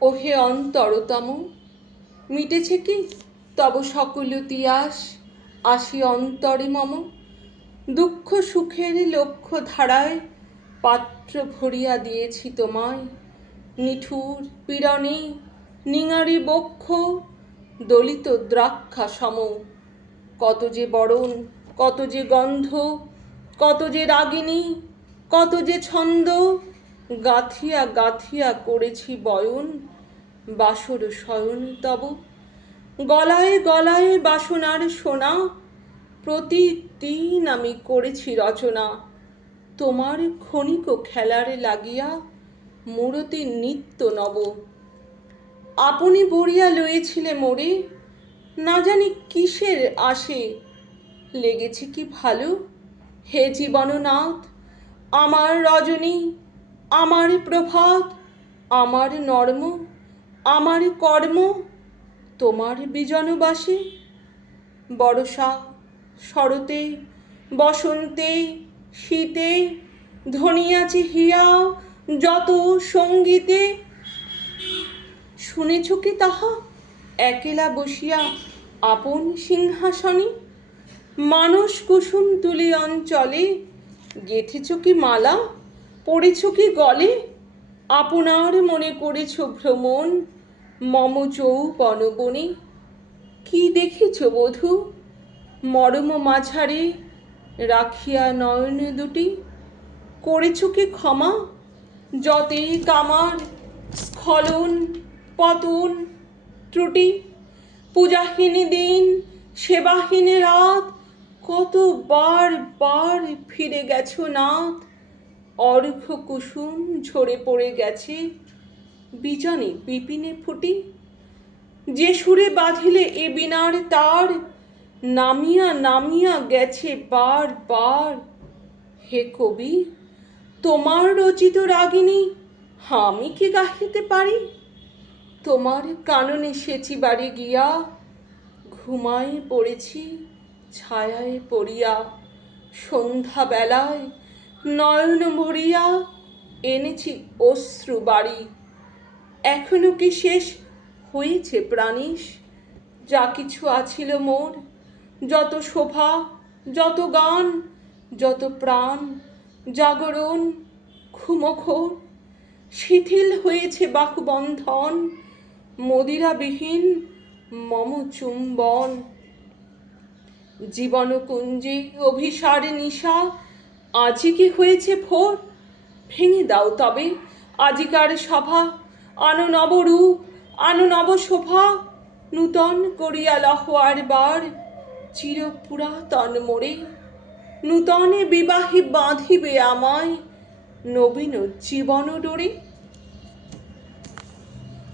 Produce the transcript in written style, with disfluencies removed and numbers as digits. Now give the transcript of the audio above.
ওহে অন্তরতম, মিটেছে কি তব সকল তিয়াস, আসি অন্তরে মম। দুঃখ সুখের লক্ষ্য ধারায় পাত্র ভরিয়া দিয়েছি তোমায়। নিঠুর পীড়নে নিঙারি বক্ষ দলিত দ্রাক্ষা সম। কত যে বরণ, কত যে গন্ধ, কত যে রাগিনী, কত যে ছন্দ, গাঁথিয়া গাঁথিয়া করেছি বয়ন বাসর শয়ন তব। গলায় গলায় বাসনার সোনা, প্রতিদিন আমি করেছি রচনা। তোমার ক্ষণিক খেলার লাগিয়া মূরতি নিত্য নব। আপনি বরিয়া লয়েছিলে মোরে, না জানি কিসের আশে। লেগেছে কি ভালো হে জীবননাথ, আমার রজনী, আমার প্রভাত, আমার নর্ম, আমার কর্ম তোমার বিজনবাসে। বর্ষা, শরতে, বসন্তে, শীতে ধ্বনিয়াছে হিয়া যত সঙ্গীতে। শুনেছ কি তাহা একেলা বসিয়া আপন সিংহাসনে? মানস কুসুম তুলি অঞ্চলে গেথেছ কি মালা, পড়েছ কি গলে? আপনার মনে করেছ ভ্রমণ মম যৌবন বনে। কি দেখেছ বধূ মরম মাঝারে রাখিয়া নয়ন দুটি? করেছ কি ক্ষমা যতেই কামার স্খলন পতন ত্রুটি? পূজাহীন দিন, সেবাহীন রাত, কতবার বার ফিরে গেছ নাথ। অর্ঘ্য কুসুম ঝরে পড়ে গেছে বিজনে বিপিনে ফুটি। যে সুরে বাঁধিলে এ বীণার তার, নামিয়া নামিয়া গেছে বার বার। হে কবি, তোমার রচিত রাগিনী আমি কি গাহিতে পারি? তোমার কাননে সেচিবারে গিয়া ঘুমায় পড়েছি ছায়ায় পড়িয়া। সন্ধ্যা বেলায় নয়ন ভরিয়া এনেছি অশ্রু বাড়ি। এখনো কি শেষ হয়েছে প্রাণীশ যা কিছু আছিল মোর? যত শোভা, যত গান, যত প্রাণ জাগরণ ঘুমখোর, শিথিল হয়েছে বাহুবন্ধন মদিরাবিহীন মম চুম্বন। জীবনকুঞ্জে অভিসার নিশা আজি কি হয়েছে ভোর? ভেঙে দাও তবে আজিকার সভা, আনো নবরূপ, আনো নব শোভা। নূতন করিয়া লহ আরবার চির পুরাতন মোরে। নূতনে বিবাহে বাঁধিবে আমায় নবীন জীবন ডোরে।